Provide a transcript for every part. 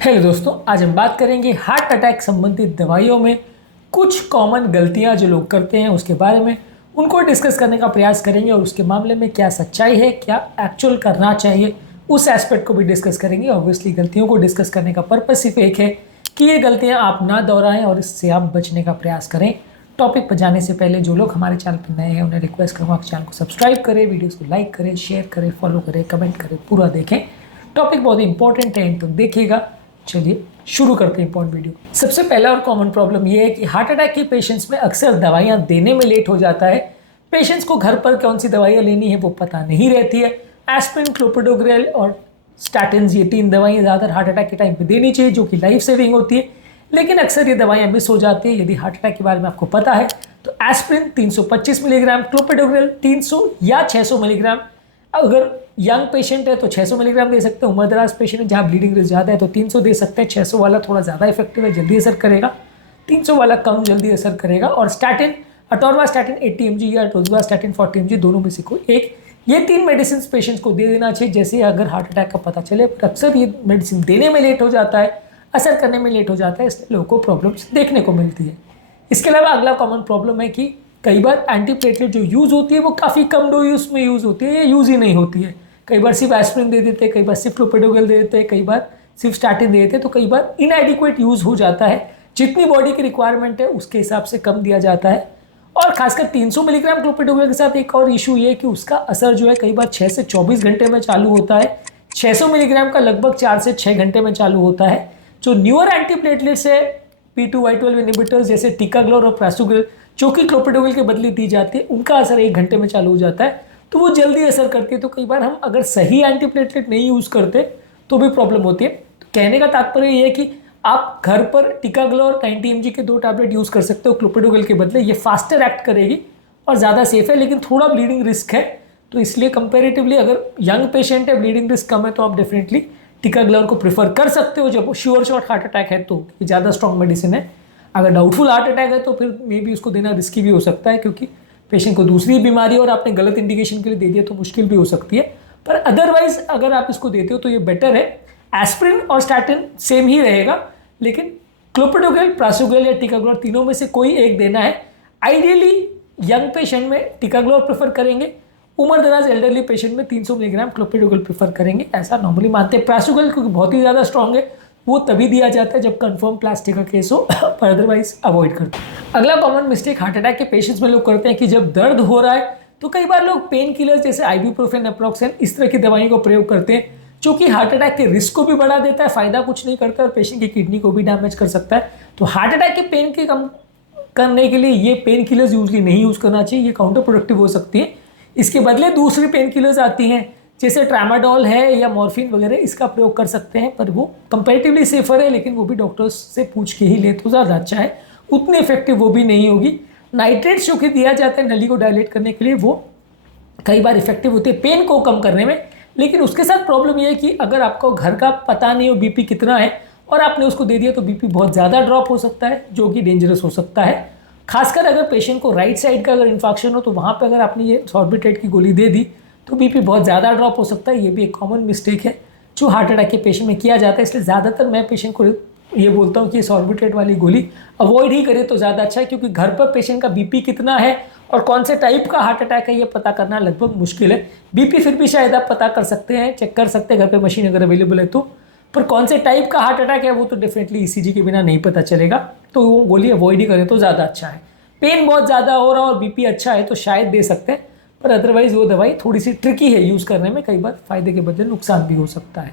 Hello दोस्तों, आज हम बात करेंगे हार्ट अटैक संबंधित दवाइयों में कुछ कॉमन गलतियां जो लोग करते हैं उसके बारे में उनको डिस्कस करने का प्रयास करेंगे और उसके मामले में क्या सच्चाई है, क्या एक्चुअल करना चाहिए, उस एस्पेक्ट को भी डिस्कस करेंगे। ऑब्वियसली गलतियों को डिस्कस करने का पर्पस सिर्फ एक है कि ये गलतियाँ आप ना दोहराएं और इससे आप बचने का प्रयास करें। टॉपिक पर जाने से पहले जो लोग हमारे चैनल पर नए हैं उन्हें रिक्वेस्ट करूँगा कि चैनल को सब्सक्राइब करें, वीडियोज़ को लाइक करें, शेयर करें, फॉलो करें, कमेंट करें, पूरा देखें। टॉपिक बहुत ही इंपॉर्टेंट है, तो देखिएगा। चलिए शुरू करते हैं इंपॉर्टेंट वीडियो। सबसे पहला और कॉमन प्रॉब्लम यह है कि हार्ट अटैक के पेशेंट्स में अक्सर दवाइयां देने में लेट हो जाता है। पेशेंट्स को घर पर कौन सी दवाइयां लेनी है वो पता नहीं रहती है। एस्पिरिन, क्लोपिडोग्रेल और स्टैटिन्स, ये 3 दवाइयां ज़्यादातर हार्ट अटैक के टाइम पे देनी चाहिए, जो कि लाइफ सेविंग होती है। लेकिन अक्सर ये दवाइयां मिस हो जाती है। यदि हार्ट अटैक के बारे में आपको पता है तो एस्पिरिन 325 मिलीग्राम, क्लोपिडोग्रेल 300 या 600 मिलीग्राम। अगर यंग पेशेंट है तो 600 मिलीग्राम दे सकते हैं। उम्रदराज पेशेंट है जहाँ ब्लीडिंग रिस्क ज़्यादा है तो 300 दे सकते हैं। 600 वाला थोड़ा ज़्यादा इफेक्टिव है, जल्दी असर करेगा। 300 वाला कम जल्दी असर करेगा। और स्टैटिन, अटोरवास्टैटिन 80 mg या रोजुवास्टैटिन 40 mg, दोनों में से कोई एक, ये 3 मेडिसिन पेशेंट्स को दे देना चाहिए जैसे अगर हार्ट अटैक का पता चले। पर अक्सर ये मेडिसिन देने में लेट हो जाता है, असर करने में लेट हो जाता है, इसलिए लोगों को प्रॉब्लम्स देखने को मिलती है। इसके अलावा अगला कॉमन प्रॉब्लम है कि कई बार एंटीप्लेटलेट जो यूज़ होती है वो काफ़ी कम डोज में यूज़ होती है या यूज़ ही नहीं होती है। कई बार सिर्फ एस्पिरिन दे देते हैं, कई बार सिर्फ क्लोपिडोग्रेल दे देते हैं, कई बार सिर्फ स्टैटिन दे देते हैं, तो कई बार इनएडिक्वेट यूज़ हो जाता है। जितनी बॉडी की रिक्वायरमेंट है उसके हिसाब से कम दिया जाता है। और खासकर 300 मिलीग्राम क्लोपिडोग्रेल के साथ एक और इशू ये है कि उसका असर जो है कई बार 6 से 24 घंटे में चालू होता है। 600 मिलीग्राम का लगभग 4 से 6 घंटे में चालू होता है। जो न्यूअर एंटीप्लेटलेट्स है, P2Y12 इनहिबिटर्स जैसे टिकाग्लोर और प्रासुग्रेल, जो कि क्लोपिडोग्रेल के बदले दी जाती है, उनका असर 1 घंटे में चालू हो जाता है, तो वो जल्दी असर करती है। तो कई बार हम अगर सही एंटीप्लेटलेट नहीं यूज़ करते तो भी प्रॉब्लम होती है। तो कहने का तात्पर्य ये है कि आप घर पर टिकाग्लोर 90 mg के 2 टैबलेट यूज़ कर सकते हो क्लोपिडोग्रेल के बदले। ये फास्टर एक्ट करेगी और ज़्यादा सेफ है, लेकिन थोड़ा ब्लीडिंग रिस्क है। तो इसलिए कंपेरेटिवली अगर यंग पेशेंट है, ब्लीडिंग रिस्क कम है, तो आप डेफिनेटली टिकाग्लोर को प्रेफर कर सकते हो जब श्योर शॉट हार्ट अटैक है, तो ये ज़्यादा स्ट्रॉन्ग मेडिसिन है। अगर डाउटफुल हार्ट अटैक है तो फिर मे बी उसको देना रिस्की भी हो सकता है, क्योंकि पेशेंट को दूसरी बीमारी और आपने गलत इंडिकेशन के लिए दे दिया तो मुश्किल भी हो सकती है। पर अदरवाइज अगर आप इसको देते हो तो ये बेटर है। एस्पिरिन और स्टैटिन सेम ही रहेगा, लेकिन क्लोपिडोग्रेल, प्रासुग्रेल या टिकाग्लोर, तीनों में से कोई एक देना है। आइडियली यंग पेशेंट में टिकाग्लोर प्रेफर करेंगे, उम्रदराज एल्डरली पेशेंट में 300 मिलीग्राम क्लोपिडोग्रेल प्रेफर करेंगे, ऐसा नॉर्मली मानते हैं। प्रासुग्रेल क्योंकि बहुत ही ज़्यादा स्ट्रॉन्ग है, वो तभी दिया जाता है जब कंफर्म प्लास्टिक का केस हो, पर अदरवाइज अवॉइड करते हैं। अगला कॉमन मिस्टेक हार्ट अटैक के पेशेंट्स में लोग करते हैं कि जब दर्द हो रहा है तो कई बार लोग पेन किलर्स जैसे आइबुप्रोफेन, नेप्रोक्सेन, इस तरह की दवाइयों का प्रयोग करते हैं, जो कि हार्ट अटैक के रिस्क को भी बढ़ा देता है, फायदा कुछ नहीं करता और पेशेंट की किडनी को भी डैमेज कर सकता है। तो हार्ट अटैक के पेन के कम करने के लिए ये पेन किलर्स यूजली नहीं यूज़ करना चाहिए, ये काउंटर प्रोडक्टिव हो सकती है। इसके बदले दूसरी पेन किलर्स आती हैं जैसे ट्रामाडोल है या मॉर्फिन वगैरह, इसका प्रयोग कर सकते हैं, पर वो कंपैरेटिवली सेफर है, लेकिन वो भी डॉक्टर्स से पूछ के ही ले तो ज़्यादा अच्छा है। उतनी इफेक्टिव वो भी नहीं होगी। नाइट्रेट्स जो कि दिया जाता है नली को डायलेट करने के लिए, वो कई बार इफेक्टिव होते हैं पेन को कम करने में, लेकिन उसके साथ प्रॉब्लम ये है कि अगर आपको घर का पता नहीं हो बीपी कितना है और आपने उसको दे दिया तो बीपी बहुत ज़्यादा ड्रॉप हो सकता है, जो कि डेंजरस हो सकता है। खासकर अगर पेशेंट को राइट साइड का अगर इन्फेक्शन हो तो वहाँ पर अगर आपने ये सॉर्बिट्रेट की गोली दे दी तो बीपी बहुत ज़्यादा ड्रॉप हो सकता है। ये भी एक कॉमन मिस्टेक है जो हार्ट अटैक के पेशेंट में किया जाता है। इसलिए ज़्यादातर मैं पेशेंट को ये बोलता हूँ कि सॉर्बिट्रेट वाली गोली अवॉइड ही करे तो ज़्यादा अच्छा है, क्योंकि घर पर पेशेंट का बीपी कितना है और कौन से टाइप का हार्ट अटैक है ये पता करना लगभग मुश्किल है। बीपी फिर भी शायद आप पता कर सकते हैं, चेक कर सकते हैं घर पे मशीन अगर अवेलेबल है तो, पर कौन से टाइप का हार्ट अटैक है वो तो डेफिनेटली ईसीजी के बिना नहीं पता चलेगा। तो वो गोली अवॉइड ही करें तो ज़्यादा अच्छा है। पेन बहुत ज़्यादा हो रहा और बीपी अच्छा है तो शायद दे सकते हैं, पर अदरवाइज़ वो दवाई थोड़ी सी ट्रिकी है यूज़ करने में, कई बार फ़ायदे के बदले नुकसान भी हो सकता है।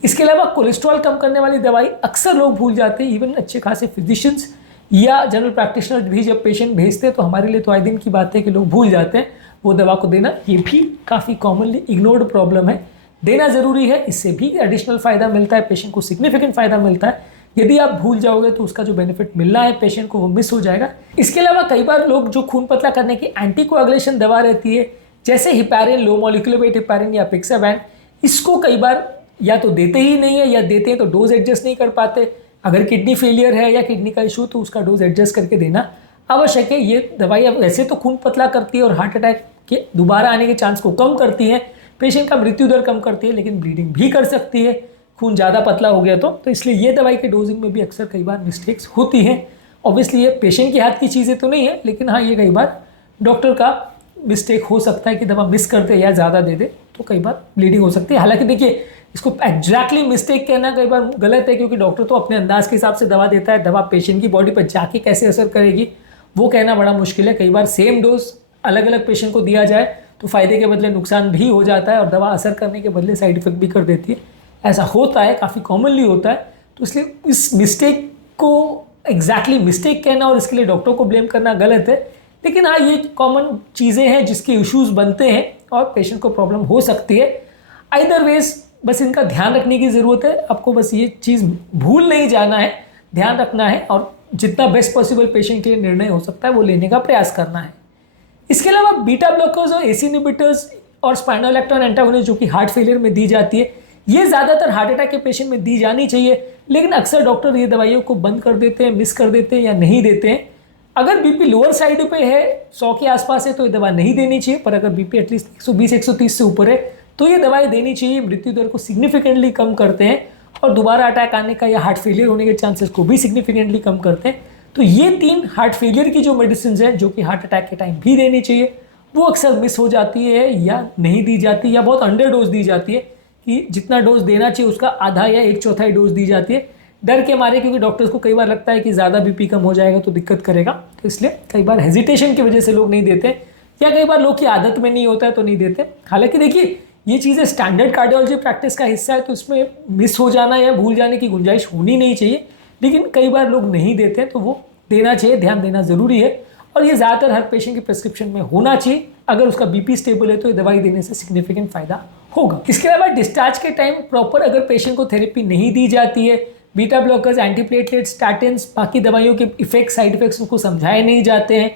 इसके अलावा कोलेस्ट्रॉल कम करने वाली दवाई अक्सर लोग भूल जाते हैं। इवन अच्छे खासे फिजिशियंस या जनरल प्रैक्टिशनर भी जब पेशेंट भेजते हैं तो हमारे लिए तो आए दिन की बात है कि लोग भूल जाते हैं वो दवा को देना। ये भी काफ़ी कॉमनली इग्नोर्ड प्रॉब्लम है। देना ज़रूरी है, इससे भी एडिशनल फ़ायदा मिलता है, पेशेंट को सिग्निफिकेंट फ़ायदा मिलता है। यदि आप भूल जाओगे तो उसका जो बेनिफिट मिलना है पेशेंट को वो मिस हो जाएगा। इसके अलावा कई बार लोग जो खून पतला करने की एंटीकोएगुलेशन दवा रहती है जैसे heparin, low molecular weight heparin या पिक्सावैन, इसको कई बार या तो देते ही नहीं है या देते हैं तो डोज एडजस्ट नहीं कर पाते। अगर किडनी फेलियर है या किडनी का इशू तो उसका डोज एडजस्ट करके देना आवश्यक है। ये दवाई अब वैसे तो खून पतला करती है और हार्ट अटैक के दोबारा आने के चांस को कम करती है, पेशेंट का मृत्यु दर कम करती है, लेकिन ब्लीडिंग भी कर सकती है। खून ज़्यादा पतला हो गया तो इसलिए ये दवाई के डोजिंग में भी अक्सर कई बार मिस्टेक्स होती हैं। ऑब्वियसली ये पेशेंट के हाथ की चीज़ें तो नहीं है, लेकिन हाँ ये कई बार डॉक्टर का मिस्टेक हो सकता है कि दवा मिस कर दे या ज़्यादा दे दे, तो कई बार ब्लीडिंग हो सकती है। हालांकि देखिए इसको एग्जैक्टली मिस्टेक कहना कई बार गलत है, क्योंकि डॉक्टर तो अपने अंदाज के हिसाब से दवा देता है, दवा पेशेंट की बॉडी पर जाके कैसे असर करेगी वो कहना बड़ा मुश्किल है। कई बार सेम डोज अलग अलग पेशेंट को दिया जाए तो फ़ायदे के बदले नुकसान भी हो जाता है और दवा असर करने के बदले साइड इफेक्ट भी कर देती है। ऐसा होता है, काफ़ी कॉमनली होता है। तो इसलिए इस मिस्टेक को एग्जैक्टली मिस्टेक कहना और इसके लिए डॉक्टर को ब्लेम करना गलत है। लेकिन हाँ ये कॉमन चीज़ें हैं जिसके इश्यूज बनते हैं और पेशेंट को प्रॉब्लम हो सकती है। आइदर वेज बस इनका ध्यान रखने की ज़रूरत है। आपको बस ये चीज़ भूल नहीं जाना है, ध्यान रखना है और जितना बेस्ट पॉसिबल पेशेंट के लिए निर्णय हो सकता है वो लेने का प्रयास करना है। इसके अलावा बीटा ब्लॉकर्स और एसी इनहिबिटर्स और स्पाइनोलेक्ट्रॉन एंटागोनिस्ट जो कि हार्ट फेलियर में दी जाती है, ये ज़्यादातर हार्ट अटैक के पेशेंट में दी जानी चाहिए। लेकिन अक्सर डॉक्टर ये दवाइयों को बंद कर देते हैं, मिस कर देते हैं या नहीं देते हैं। अगर बीपी लोअर साइड पे है, 100 के आसपास है, तो ये दवा नहीं देनी चाहिए। पर अगर बीपी एटलीस्ट 120-130 से ऊपर है तो ये दवाएं देनी चाहिए। मृत्यु दर को सिग्निफिकेंटली कम करते हैं और दोबारा अटैक आने का या हार्ट फेलियर होने के चांसेस को भी सिग्निफिकेंटली कम करते हैं। तो ये 3 हार्ट फेलियर की जो मेडिसिन हैं जो कि हार्ट अटैक के टाइम भी देनी चाहिए, वो अक्सर मिस हो जाती है या नहीं दी जाती या बहुत अंडर डोज दी जाती है कि जितना डोज देना चाहिए उसका आधा या 1/4 डोज दी जाती है डर के मारे, क्योंकि डॉक्टर्स को कई बार लगता है कि ज़्यादा बीपी कम हो जाएगा तो दिक्कत करेगा। तो इसलिए कई बार हेजिटेशन की वजह से लोग नहीं देते या कई बार लोग की आदत में नहीं होता है तो नहीं देते। हालांकि देखिए ये चीज़ें स्टैंडर्ड कार्डियोलॉजी प्रैक्टिस का हिस्सा है तो इसमें मिस हो जाना या भूल जाने की गुंजाइश होनी नहीं चाहिए। लेकिन कई बार लोग नहीं देते तो वो देना चाहिए, ध्यान देना ज़रूरी है और ये ज़्यादातर हर पेशेंट की प्रिस्क्रिप्शन में होना चाहिए। अगर उसका बीपी स्टेबल है तो ये दवाई देने से सिग्निफिकेंट फायदा होगा। इसके अलावा डिस्चार्ज के टाइम प्रॉपर अगर पेशेंट को थेरेपी नहीं दी जाती है, बीटा ब्लॉकर्स, एंटीप्लेटलेट्स, स्टैटिन्स, बाकी दवाइयों के इफेक्ट साइड इफेक्ट्स उनको समझाए नहीं जाते हैं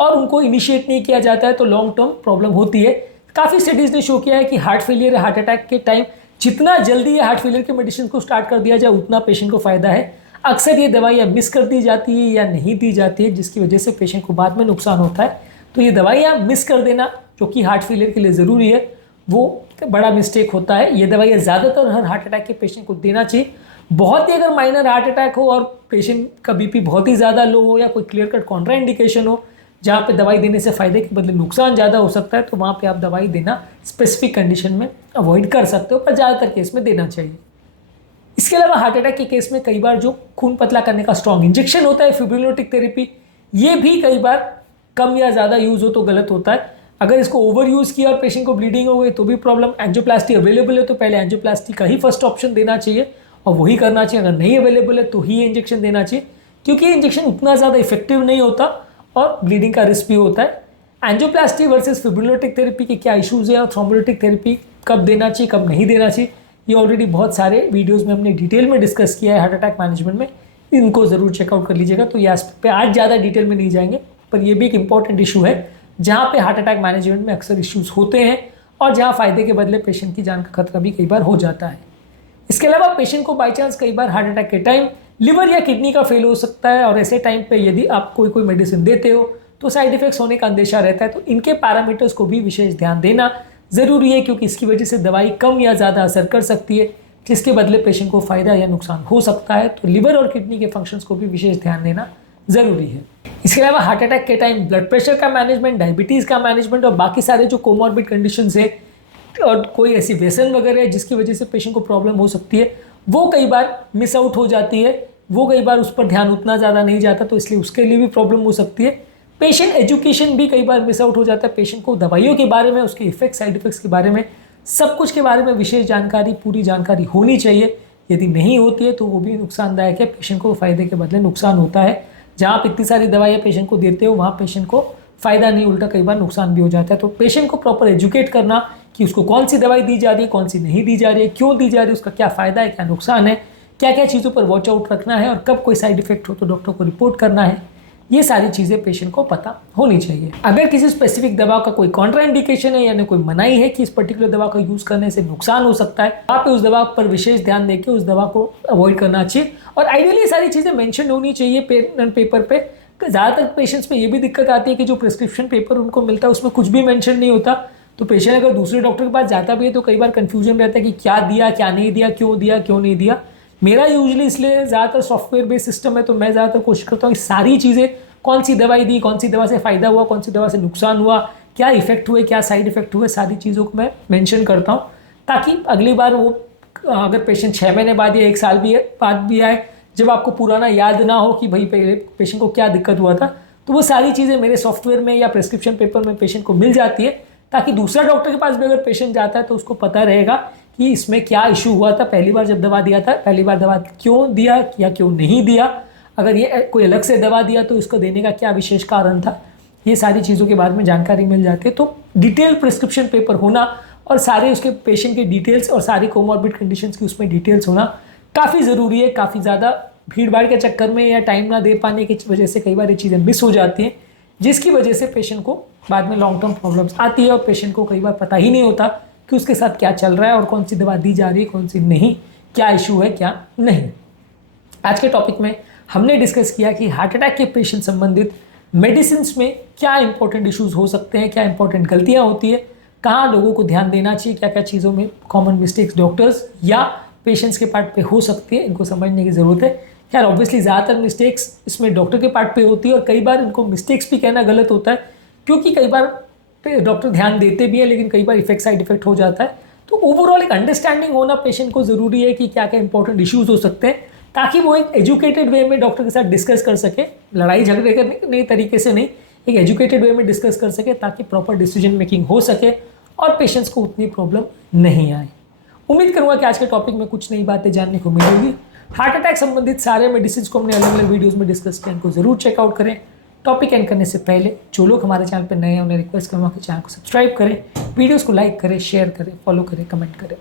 और उनको इनिशिएट नहीं किया जाता है तो लॉन्ग टर्म प्रॉब्लम होती है। काफ़ी स्टडीज़ ने शो किया है कि हार्ट फेलियर या हार्ट अटैक के टाइम जितना जल्दी ये हार्ट फेलियर के मेडिसिन को स्टार्ट कर दिया जाए उतना पेशेंट को फ़ायदा है। अक्सर ये दवाइयाँ मिस कर दी जाती है या नहीं दी जाती है जिसकी वजह से पेशेंट को बाद में नुकसान होता है। तो ये दवाइयाँ मिस कर देना जो कि हार्ट फेलियर के लिए ज़रूरी है वो बड़ा मिस्टेक होता है। ये दवाइयाँ ज़्यादातर हर हार्ट अटैक के पेशेंट को देना चाहिए। बहुत ही अगर माइनर हार्ट अटैक हो और पेशेंट का बीपी बहुत ही ज़्यादा लो हो या कोई क्लियर कट कॉन्ट्रा इंडिकेशन हो जहाँ पे दवाई देने से फ़ायदे के बदले नुकसान ज़्यादा हो सकता है तो वहाँ पे आप दवाई देना स्पेसिफिक कंडीशन में अवॉइड कर सकते हो, पर ज़्यादातर केस में देना चाहिए। इसके अलावा हार्ट अटैक के केस में कई बार जो खून पतला करने का स्ट्रॉन्ग इंजेक्शन होता है फिब्रिलोटिक थेरेपी, ये भी कई बार कम या ज़्यादा यूज़ हो तो गलत होता है। अगर इसको ओवर यूज़ किया और पेशेंट को ब्लीडिंग हो गई तो भी प्रॉब्लम। एंजियोप्लास्टी अवेलेबल है तो पहले एंजियोप्लास्टी का ही फर्स्ट ऑप्शन देना चाहिए और वही करना चाहिए। अगर नहीं अवेलेबल है तो ही इंजेक्शन देना चाहिए, क्योंकि ये इंजेक्शन उतना ज़्यादा इफेक्टिव नहीं होता और ब्लीडिंग का रिस्क भी होता है। एंजियोप्लास्टी वर्सेस फिब्रिलोटिक थेरेपी के क्या इश्यूज़ है और थ्रोम्बोलिटिक थेरेपी कब देना चाहिए कब नहीं देना चाहिए, ये ऑलरेडी बहुत सारे वीडियोस में हमने डिटेल में डिस्कस किया है हार्ट अटैक मैनेजमेंट में, इनको ज़रूर चेकआउट कर लीजिएगा। तो ये एस्पेक्ट पे आज ज़्यादा डिटेल में नहीं जाएंगे, पर ये भी एक इंपॉर्टेंट इशू है जहाँ पे हार्ट अटैक मैनेजमेंट में अक्सर इश्यूज़ होते हैं और जहाँ फ़ायदे के बदले पेशेंट की जान का खतरा भी कई बार हो जाता है। इसके अलावा पेशेंट को बाई चांस कई बार हार्ट अटैक के टाइम लिवर या किडनी का फेल हो सकता है और ऐसे टाइम पे यदि आप कोई मेडिसिन देते हो तो साइड इफेक्ट्स होने का अंदेशा रहता है। तो इनके पैरामीटर्स को भी विशेष ध्यान देना ज़रूरी है, क्योंकि इसकी वजह से दवाई कम या ज़्यादा असर कर सकती है जिसके बदले पेशेंट को फ़ायदा या नुकसान हो सकता है। तो लिवर और किडनी के फंक्शंस को भी विशेष ध्यान देना ज़रूरी है। इसके अलावा हार्ट अटैक के टाइम ब्लड प्रेशर का मैनेजमेंट, डायबिटीज़ का मैनेजमेंट और बाकी सारे जो कोमॉर्बिड कंडीशंस है और कोई ऐसी व्यसन वगैरह है जिसकी वजह से पेशेंट को प्रॉब्लम हो सकती है वो कई बार मिस आउट हो जाती है, वो कई बार उस पर ध्यान उतना ज़्यादा नहीं जाता तो इसलिए उसके लिए भी प्रॉब्लम हो सकती है। पेशेंट एजुकेशन भी कई बार मिस आउट हो जाता है। पेशेंट को दवाइयों के बारे में, उसके इफेक्ट, साइड इफेक्ट्स के बारे में, सब कुछ के बारे में विशेष जानकारी, पूरी जानकारी होनी चाहिए। यदि नहीं होती है तो वो भी नुकसानदायक है, पेशेंट को फ़ायदे के बदले नुकसान होता है। जहाँ आप इतनी सारी दवाइयाँ पेशेंट को देते हो वहाँ पेशेंट को फ़ायदा नहीं, उल्टा कई बार नुकसान भी हो जाता है। तो पेशेंट को प्रॉपर एजुकेट करना कि उसको कौन सी दवाई दी जा रही है, कौन सी नहीं दी जा रही है, क्यों दी जा रही है, उसका क्या फ़ायदा है, क्या नुकसान है, क्या क्या चीज़ों पर वॉच आउट रखना है और कब कोई साइड इफेक्ट हो तो डॉक्टर को रिपोर्ट करना है, ये सारी चीज़ें पेशेंट को पता होनी चाहिए। अगर किसी स्पेसिफिक दवा का कोई कॉन्ट्रा इंडिकेशन है यानी कोई मनाही है कि इस पर्टिकुलर दवा का यूज़ करने से नुकसान हो सकता है, वहाँ पे उस दवा पर विशेष ध्यान देकर उस दवा को अवॉइड करना चाहिए। और आइडियली ये सारी चीज़ें मेंशन होनी चाहिए पेपर पे। ज़्यादातर पेशेंट्स में ये भी दिक्कत आती है कि जो प्रिस्क्रिप्शन पेपर उनको मिलता है उसमें कुछ भी मेंशन नहीं होता, तो पेशेंट अगर दूसरे डॉक्टर के पास जाता भी है तो कई बार कन्फ्यूजन रहता है कि क्या दिया, क्या नहीं दिया, क्यों नहीं दिया। मेरा यूजली इसलिए ज़्यादातर सॉफ्टवेयर बेस्ड सिस्टम है, तो मैं ज़्यादातर कोशिश करता हूँ कि सारी चीज़ें, कौन सी दवाई दी, कौन सी दवा से फ़ायदा हुआ, कौन सी दवा से नुकसान हुआ, क्या इफेक्ट हुए, क्या साइड इफेक्ट हुए, सारी चीज़ों को मैं मेंशन करता हूँ, ताकि अगली बार वो अगर पेशेंट 6 महीने बाद या 1 साल बाद भी आए, जब आपको पुराना याद ना हो कि भाई पहले पेशेंट को क्या दिक्कत हुआ था, तो वो सारी चीज़ें मेरे सॉफ्टवेयर में या प्रेस्क्रिप्शन पेपर में पेशेंट को मिल जाती है, ताकि दूसरा डॉक्टर के पास भी अगर पेशेंट जाता है तो उसको पता रहेगा कि इसमें क्या इशू हुआ था पहली बार जब दवा दिया था, पहली बार दवा क्यों दिया या क्यों नहीं दिया, अगर ये कोई अलग से दवा दिया तो इसको देने का क्या विशेष कारण था, ये सारी चीज़ों के बारे में जानकारी मिल जाती है। तो डिटेल प्रिस्क्रिप्शन पेपर होना और सारे उसके पेशेंट के डिटेल्स और सारी कोमॉर्बिड कंडीशंस की उसमें डिटेल्स होना काफ़ी ज़रूरी है। काफ़ी ज़्यादा भीड़ भाड़ के चक्कर में या टाइम ना दे पाने की वजह से कई बार ये चीज़ें मिस हो जाती हैं, जिसकी वजह से पेशेंट को बाद में लॉन्ग टर्म प्रॉब्लम्स आती है और पेशेंट को कई बार पता ही नहीं होता कि उसके साथ क्या चल रहा है और कौन सी दवा दी जा रही है, कौन सी नहीं, क्या इशू है क्या नहीं। आज के टॉपिक में हमने डिस्कस किया कि हार्ट अटैक के पेशेंट संबंधित मेडिसिन में क्या इंपॉर्टेंट इश्यूज हो सकते हैं, क्या इंपॉर्टेंट गलतियां होती है, कहाँ लोगों को ध्यान देना चाहिए, क्या क्या चीज़ों में कॉमन मिस्टेक्स डॉक्टर्स या पेशेंट्स के पार्ट पे हो सकती है, इनको समझने की ज़रूरत है। यार ऑब्वियसली ज़्यादातर मिस्टेक्स इसमें डॉक्टर के पार्ट पे होती है और कई बार इनको मिस्टेक्स भी कहना गलत होता है, क्योंकि कई बार डॉक्टर ध्यान देते भी है लेकिन कई बार इफेक्ट साइड इफेक्ट हो जाता है। तो ओवरऑल एक अंडरस्टैंडिंग होना पेशेंट को ज़रूरी है कि क्या क्या इंपॉर्टेंट इश्यूज हो सकते हैं, ताकि वो एक एजुकेटेड वे में डॉक्टर के साथ डिस्कस कर सके, लड़ाई झगड़े करने तरीके से नहीं, एक एजुकेटेड वे में डिस्कस कर सके, ताकि प्रॉपर डिसीजन मेकिंग हो सके और पेशेंट्स को उतनी प्रॉब्लम नहीं आए। उम्मीद करूँगा कि आज के टॉपिक में कुछ नई बातें जानने को मिलेगी। हार्ट अटैक संबंधित सारे मेडिसिन को हमने अलग अलग वीडियोज़ में डिस्कस किया, इनको ज़रूर चेकआउट करें। टॉपिक एंड करने से पहले जो लोग हमारे चैनल पर नए हैं उन्हें रिक्वेस्ट करूँगा कि चैनल को सब्सक्राइब करें, वीडियोज़ को लाइक करें, शेयर करें, फॉलो करें, कमेंट करें,